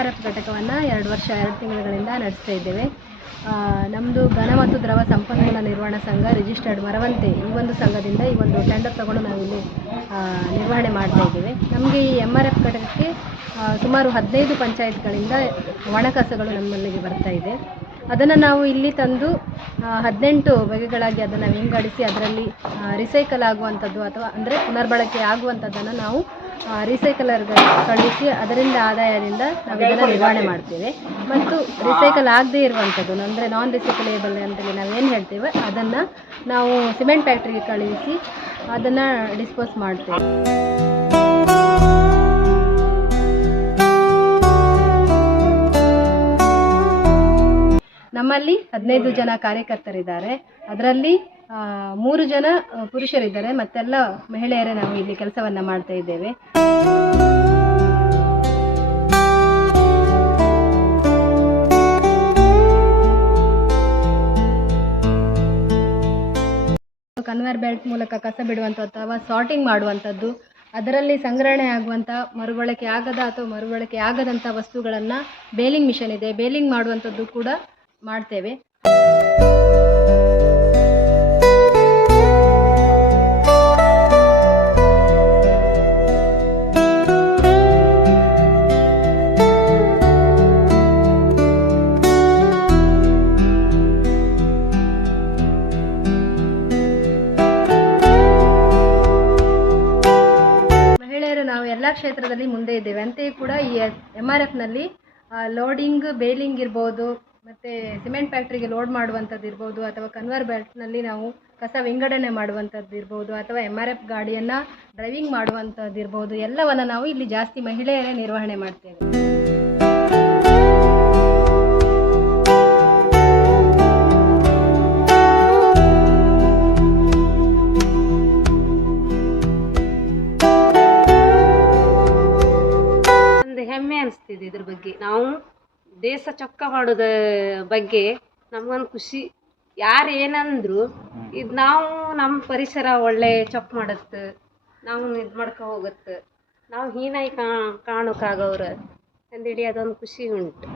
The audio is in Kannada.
MRF ಘಟಕವನ್ನು 2 ವರ್ಷ 2 ತಿಂಗಳುಗಳಿಂದ ನಡೆಸ್ತಾ ಇದ್ದೇವೆ. ನಮ್ಮದು ಘನ ಮತ್ತು ದ್ರವ ಸಂಪನ್ಮೂಲ ನಿರ್ವಹಣಾ ಸಂಘ ರಿಜಿಸ್ಟರ್ಡ್ ಮರವಂತೆ ಈ ಒಂದು ಸಂಘದಿಂದ ಈ ಒಂದು ಟೆಂಡರ್ ತಗೊಂಡು ನಾವಿಲ್ಲಿ ನಿರ್ವಹಣೆ ಮಾಡ್ತಾ ಇದ್ದೇವೆ. ನಮಗೆ ಈ MRF ಘಟಕಕ್ಕೆ ಸುಮಾರು 15 ಪಂಚಾಯತ್ಗಳಿಂದ ಒಣಕಸಗಳು ನಮ್ಮಲ್ಲಿಗೆ ಬರ್ತಾ ಇದೆ. ಅದನ್ನು ನಾವು ಇಲ್ಲಿ ತಂದು 18 ಬಗೆಗಳಾಗಿ ಅದನ್ನು ವಿಂಗಡಿಸಿ ಅದರಲ್ಲಿ ರಿಸೈಕಲ್ ಆಗುವಂಥದ್ದು ಅಥವಾ ಅಂದರೆ ಪುನರ್ಬಳಕೆ ಆಗುವಂಥದ್ದನ್ನು ನಾವು ರೀಸೈಕಲರ್ಗಳು ಕಳಿಸಿ ಅದರಿಂದ ಆದಾಯದಿಂದ ನಾವು ಇದನ್ನು ನಿರ್ವಹಣೆ ಮಾಡ್ತೇವೆ. ಮತ್ತು ರಿಸೈಕಲ್ ಆಗದೇ ಇರುವಂಥದ್ದು ಅಂದರೆ ನಾನ್ ರಿಸೈಕಲೇಬಲ್ ಅಂತೇಳಿ ನಾವೇನು ಹೇಳ್ತೇವೆ ಅದನ್ನು ನಾವು ಸಿಮೆಂಟ್ ಫ್ಯಾಕ್ಟ್ರಿಗೆ ಕಳುಹಿಸಿ ಅದನ್ನು ಡಿಸ್ಪೋಸ್ ಮಾಡ್ತೇವೆ. ನಮ್ಮಲ್ಲಿ 15 ಜನ ಕಾರ್ಯಕರ್ತರಿದ್ದಾರೆ. ಅದರಲ್ಲಿ 3 ಜನ ಪುರುಷರಿದ್ದಾರೆ, ಮತ್ತೆಲ್ಲ ಮಹಿಳೆಯರೇ ನಾವು ಇಲ್ಲಿ ಕೆಲಸವನ್ನು ಮಾಡ್ತಾ ಇದ್ದೇವೆ. ಕನ್ವೇಯರ್ ಬೆಲ್ಟ್ ಮೂಲಕ ಕಸ ಬಿಡುವಂಥದ್ದು ಅಥವಾ ಸಾರ್ಟಿಂಗ್ ಮಾಡುವಂಥದ್ದು, ಅದರಲ್ಲಿ ಸಂಗ್ರಹಣೆ ಆಗುವಂಥ ಮರುಬಳಕೆ ಆಗದ ಅಥವಾ ಮರುಬಳಕೆ ಆಗದಂಥ ವಸ್ತುಗಳನ್ನು ಬೇಲಿಂಗ್ ಮಿಷನ್ ಇದೆ, ಬೇಲಿಂಗ್ ಮಾಡುವಂಥದ್ದು ಕೂಡ ಮಾಡ್ತೇವೆ. ಮಹಿಳೆಯರು ನಾವು ಎಲ್ಲ ಕ್ಷೇತ್ರದಲ್ಲಿ ಮುಂದೆ ಇದ್ದೇವೆ. ಅಂತೆಯೇ ಕೂಡ ಈ MRFನಲ್ಲಿ ಲೋಡಿಂಗ್, ಬೇಲಿಂಗ್ ಇರ್ಬೋದು, ಮತ್ತು ಸಿಮೆಂಟ್ ಫ್ಯಾಕ್ಟ್ರಿಗೆ ಲೋಡ್ ಮಾಡುವಂಥದ್ದು ಇರ್ಬೋದು, ಅಥವಾ ಕನ್ವೇಯರ್ ಬೆಲ್ಟ್ನಲ್ಲಿ ನಾವು ಕಸ ವಿಂಗಡಣೆ ಮಾಡುವಂಥದ್ದು ಇರ್ಬೋದು, ಅಥವಾ MRF ಗಾಡಿಯನ್ನು ಡ್ರೈವಿಂಗ್ ಮಾಡುವಂಥದ್ದು ಇರ್ಬೋದು, ಎಲ್ಲವನ್ನು ನಾವು ಇಲ್ಲಿ ಜಾಸ್ತಿ ಮಹಿಳೆಯರೇ ನಿರ್ವಹಣೆ ಮಾಡ್ತೇವೆ. ಒಂದು ಹೆಮ್ಮೆ ಅನಿಸ್ತಿದೆ ಇದ್ರ ಬಗ್ಗೆ. ನಾವು ದೇಶ ಚೊಕ್ಕ ಮಾಡೋದ ಬಗ್ಗೆ ನಮಗೊಂದು ಖುಷಿ. ಯಾರು ಏನಂದ್ರು ಇದು ನಾವು ನಮ್ಮ ಪರಿಸರ ಒಳ್ಳೆ ಚೊಕ್ಕ ಮಾಡತ್ತೆ, ನಾವು ಇದು ಮಾಡ್ಕೊ ಹೋಗುತ್ತೆ, ನಾವು ಹೀನಾಗಿ ಕಾಣೋಕ್ಕಾಗವ್ರ ಅಂದೇಳಿ ಅದೊಂದು ಖುಷಿ ಉಂಟು.